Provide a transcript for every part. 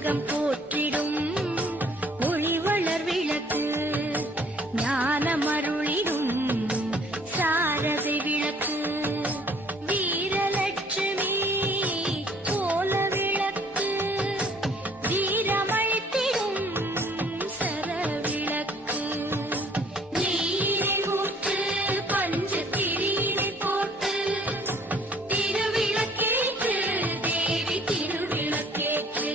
உலகம் போற்றிடும் ஒளிவளர் விளக்கு ஞானமருளிடும் சாரதை விளக்கு வீரலட்சுமி கோல விளக்கு வீரமளித்திடும் சர விளக்கு நீரை ஊற்று பஞ்சு திரியினை போட்டு திருவிளக்கேற்று தேவி திருவிளக்கேற்று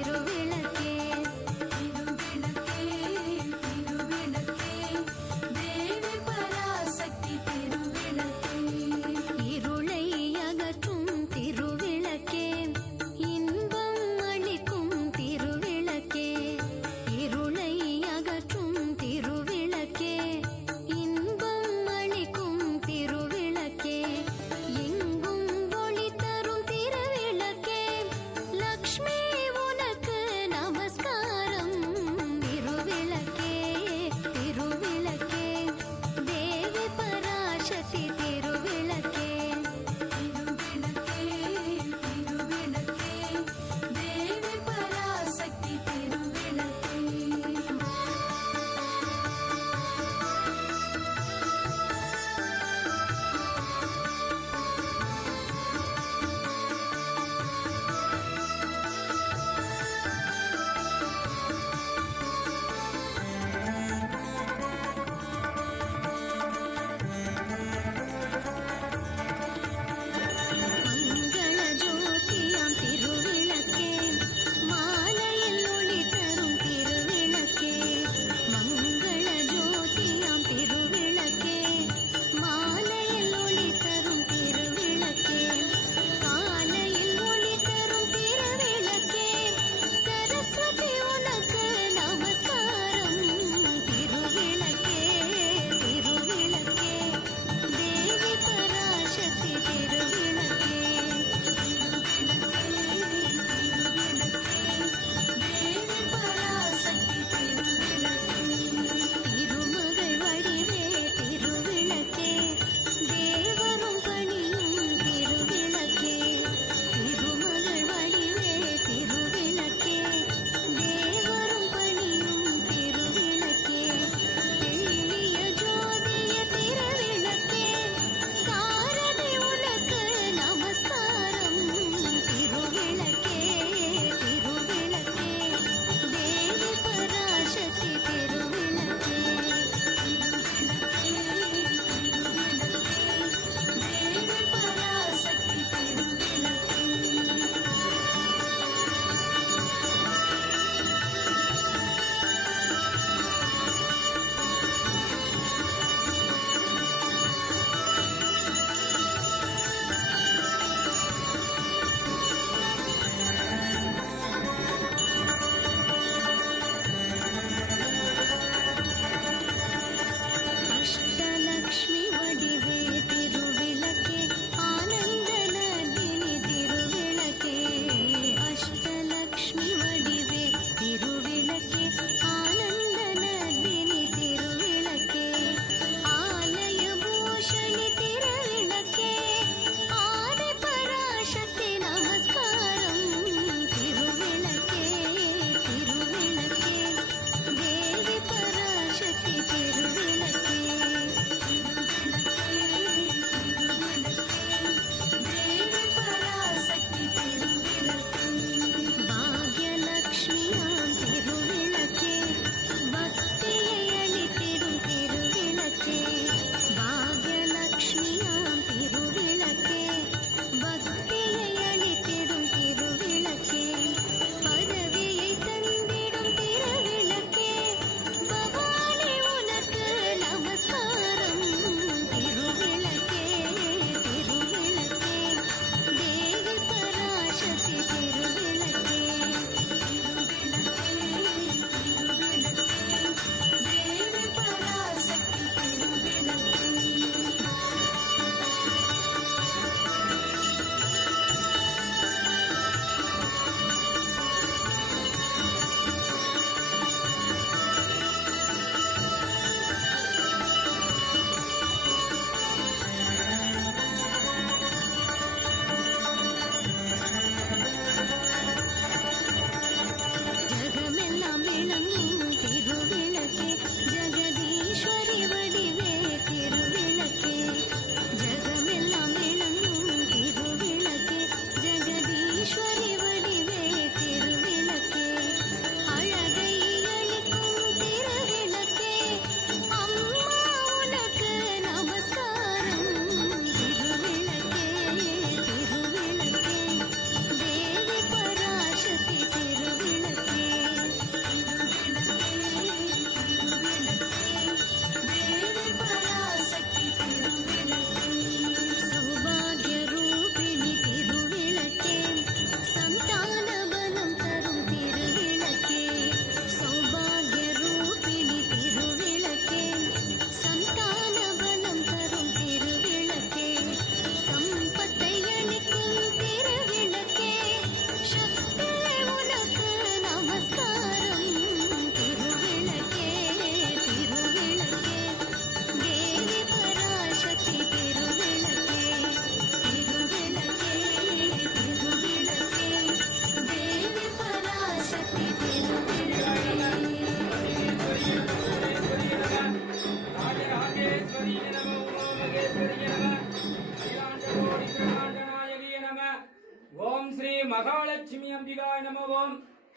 திருவிளக்கே திருவிளக்கே திருவிளக்கே தேவி பராசக்தி திருவிளக்கே இருளை அகற்றும் திருவிளக்கே இன்பம் அளிக்கும் திருவிளக்கே இருளை அகற்றும் திருவிளக்கே இன்பம் அளிக்கும் திருவிளக்கே எங்கும் ஒளி தரும் திருவிளக்கே லக்ஷ்மி உனக்கு நமஸ்காரம்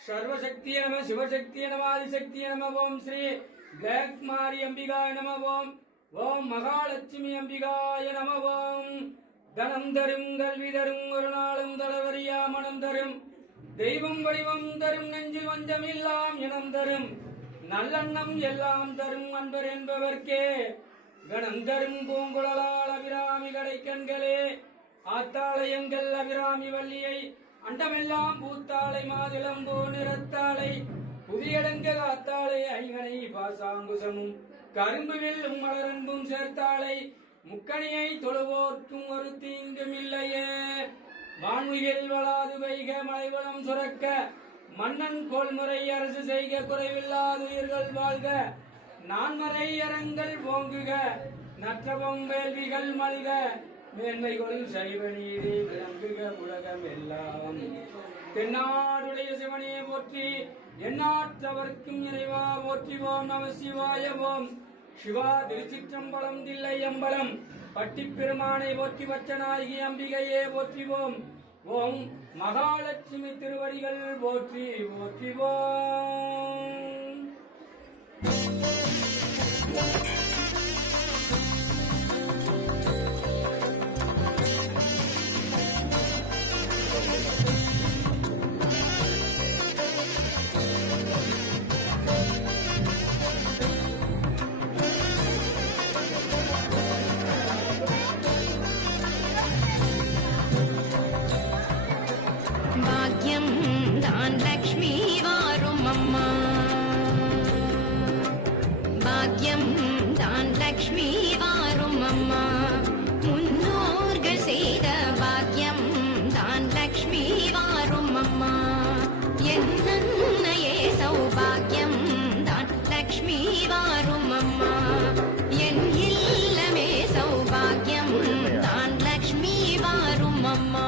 सर्वशक्तिये नमः शिवशक्तिये नमः आदिशक्तिये नमः ओम श्री ब्लैक मारी अंबिकाय नमः ओम महालक्ष्मी अंबिकाय नमः ओम தனம் தரும் கல்வி தரும் ஒரு நாளும் தளவரியா மனம் தரும் தெய்வம் வடிவம் தரும் நெஞ்சில் வஞ்சமில்லாம் இனம் தரும் நல்லெண்ணம் எல்லாம் தரும் அன்பர் என்பவர்க்கே கணம் தரும் பூங்குழலால் அபிராமி கடை கண்களே ஆத்தாளையங்கள் அபிராமி வள்ளியை அண்டமெல்லாம் பூத்தாளை மாதிளம்போ நிறத்தாளை புதியடங்க காத்தாளை ஐங்கனை பாசாங்குசமும் கரும்பு வெல்லும் மலரன்பும் சேர்த்தாளை முக்கணியை தொழுவோர்க்கும் ஒரு தீங்கும் இல்லையே வான்முகில் வளாது வைக மலைவளம் சுரக்க மன்னன் கோல்முறை அரசு செய்க குறைவில்லாத உயிர்கள் வாழ்க நான்மறை அறங்கள் ஓங்குக நற்றவம் வேள்விகள் மல்க மேன்மைகள் சைவ நீதி விளங்குக உலகம் எல்லாம் தென்னாடுடைய சிவனே போற்றி எந்நாட்டவர்க்கும் இறைவா போற்றிவோம் நம சிவாயவோம் சிவா திருச்சிற்றம்பலம் தில்லை அம்பலம் பட்டிப் பெருமானை போற்றி வச்சநாயகி அம்பிகையே போற்றிவோம் ஓம் மகாலட்சுமி திருவடிகள் போற்றி போற்றிவோம். பாக்யம் தான் லக்ஷ்மி வாரும் அம்மா பாக்யம் தான் லக்ஷ்மி வாரும் அம்மா முன்னோர்கள் செய்த பாக்யம் தான் லக்ஷ்மி வாரும் அம்மா என்னையே சௌபாகியம் தான் லக்ஷ்மி வாரும் அம்மா என் இல்லமே சௌபாகியம் தான் லக்ஷ்மி வாரும் அம்மா.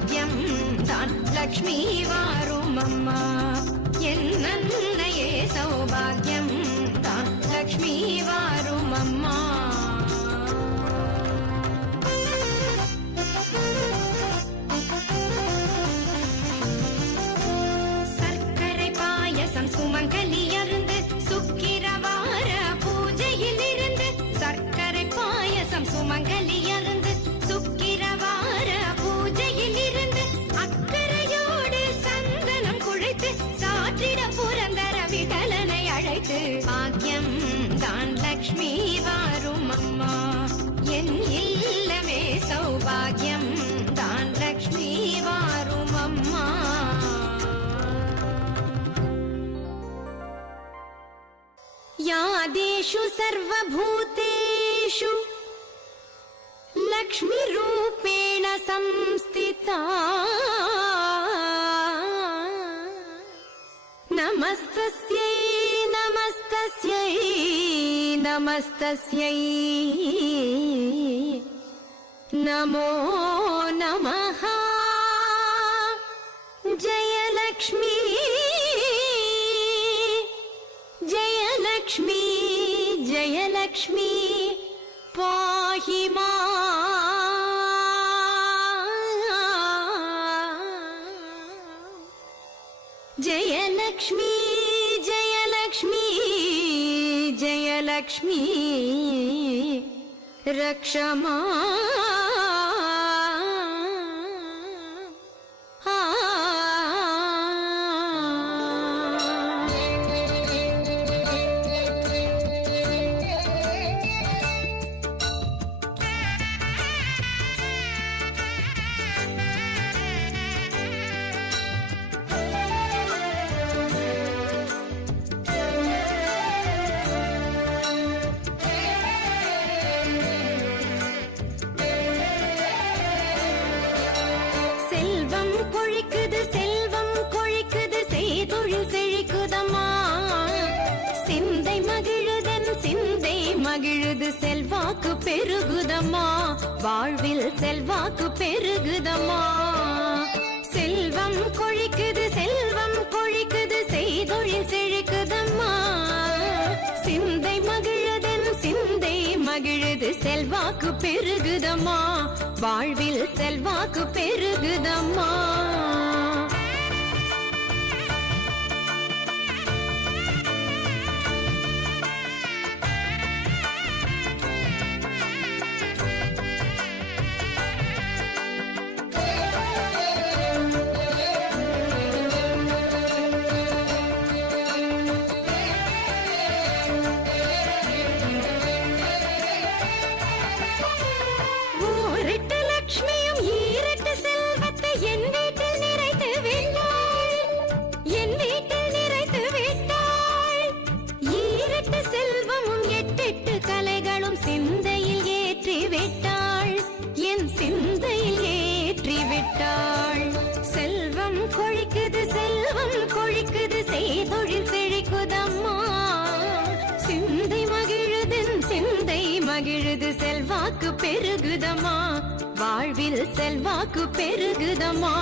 சௌபாகியம் தான் லக்ஷ்மி வாரும் அம்மா என் அன்னையே சௌபாகியம் தான் லக்ஷ்மி வாரும் அம்மா சர்க்கரை பாயசம் சுமங்கலி அருந்து சுக்கிரவார பூஜையில் இருந்து சர்க்கரை பாயசம் சுமங்கலி அருந்து சுக்கிரவார பூஜையில் இருந்து அக்கறையோடு சந்தனம் குழைத்து சாற்றிட புரந்தர விடலனை அழைத்து பாக்கியம் தான் லக்ஷ்மி வாரும் அம்மா என் இல்லமே சௌபாகியம் தான் லக்ஷ்மி வாரும் அம்மா यादेषु सर्वभूतेषु लक्ष्मीरूपेण संस्थिता नमस्तस्यै नमस्तस्यै नमस्तस्यै नमो नमः जय लक्ष्मी जयलक्ष्मी जयलक्ष्मी पाहि माम् जयलक्ष्मी जयलक्ष्मी जयलक्ष्मी रक्ष மகிழுது செல்வாக்கு பெருகுதம்மா வாழ்வில் செல்வாக்கு பெருகுதம்மா செல்வம் கொழிக்குது செய்தொழில் செழிக்குதம்மா சிந்தை மகிழுதன் சிந்தை மகிழுது செல்வாக்கு பெருகுதம்மா வாழ்வில் செல்வாக்கு பெருகுதம்மா செல்வம் கொழிக்குது செய்தொழில் செழிக்குதம்மா சிந்தை மகிழுது செல்வாக்கு பெருகுதம்மா வாழ்வில் செல்வாக்கு பெருகுதம்மா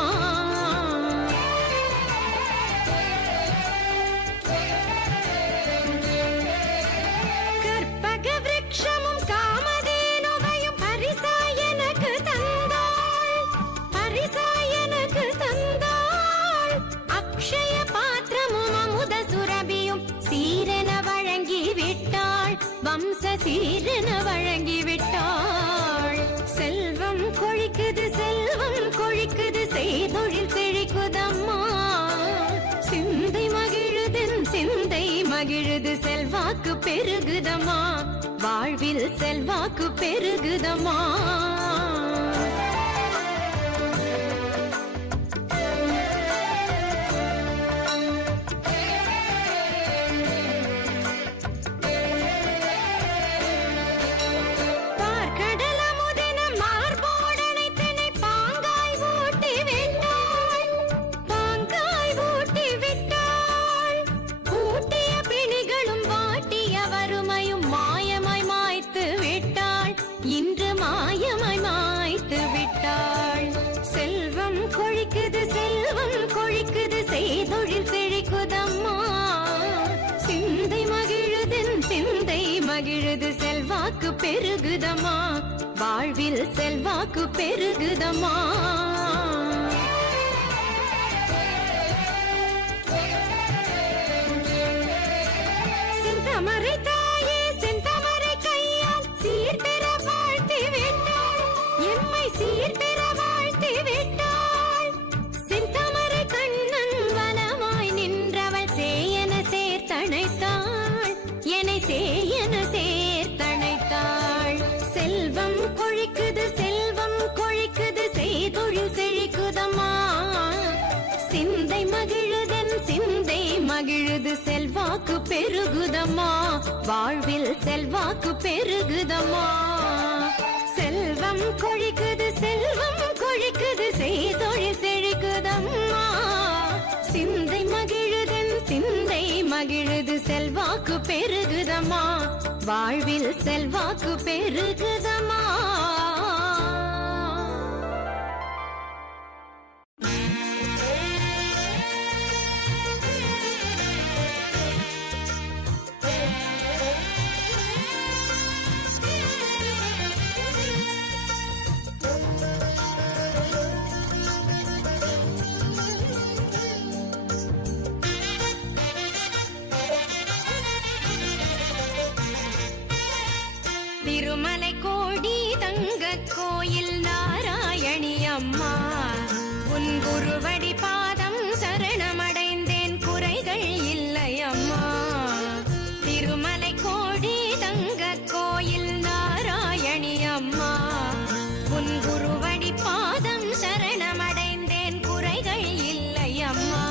கற்பக விருட்சமும் காமதேனுவையும் பரிசாய் எனக்கு தந்தாள் அக்ஷய பாத்திரமும் அமுத சுரபியும் சீரென வழங்கி விட்டாள் வம்ச சீரென வழங்கி விட்டாள் செல்வம் கொழிக்குது செய்தொழில் செழிக்குதம்மா சிந்தை மகிழுது செல்வாக்கு பெருகுதம்மா வாழ்வில் செல்வாக்கு பெருகுதம்மா இன்று மாயமாய் கொழிக்குது செல்வம் கொழிக்குது செய்தொழில் செழிக்குதம்மா சிந்தை மகிழுதன் சிந்தை மகிழுது செல்வாக்கு பெருகுதம்மா வாழ்வில் செல்வாக்கு பெருகுதம்மா செந்தமரை தாயே செந்தமரை கையால் சீர்பெற வாழ்த்தி விட்டாள் எம்மை சீர்பெற வாழ்த்தி விட்டாள் செந்தமரை கண்ணன் வனமாய் நின்றவள் சேயன சேர்த்தணைத்தாள் என்னை சேயன சேர்த்தணைத்தாள் செல்வம் கொழிக்குது செய்தொழில் செழிக்குதம்மா சிந்தை மகிழுதன் சிந்தை மகிழுது செல்வாக்கு பெருகுதம்மா வாழ்வில் செல்வாக்கு பெருகுதம்மா செல்வம் கொழிக்குது செய்தொழில் செழிக்குதம்மா சிந்தை மகிழுதன் சிந்தை மகிழுது செல்வாக்கு பெருகுதம்மா வாழ்வில் செல்வாக்கு பெருகுதம்மா திருமலை கோடி தங்க கோயில் நாராயணி அம்மா உன் குருவடி பாதம் சரணமடைந்தேன் குறைகள் இல்லை அம்மா திருமலை கோடி தங்க கோயில் நாராயணி அம்மா உன் குருவடி பாதம் சரணமடைந்தேன் குறைகள் இல்லை அம்மா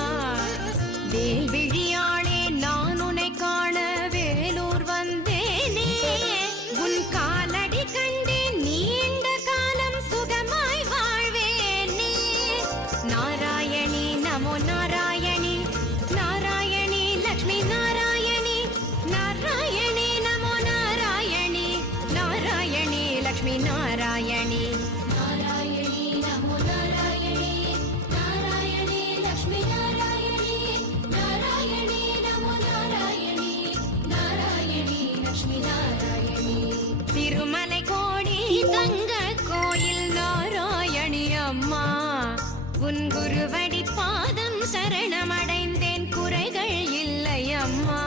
வேல்விழியாளே நான் உன்னை காண வேலூர் வந்தேனே உன் காலடி கண்டேன் நீண்ட காலம் சுகமாய் வாழ்வேனே நாராயணி நமோ நாராயணி நாராயணி லக்ஷ்மி நாராயணி நாராயணி நமோ நாராயணி நாராயணி லக்ஷ்மி நாராயணி நாராயணி நமோ நாராயணி நாராயணி லக்ஷ்மி நாராயணி நாராயணி நமோ நாராயணி நாராயணி லக்ஷ்மி நாராயணி திருமலை கோடி தங்க கோயில் நாராயணி அம்மா உன் குருவடி பாதம் சரணமடைந்தேன் குறைகள் இல்லை அம்மா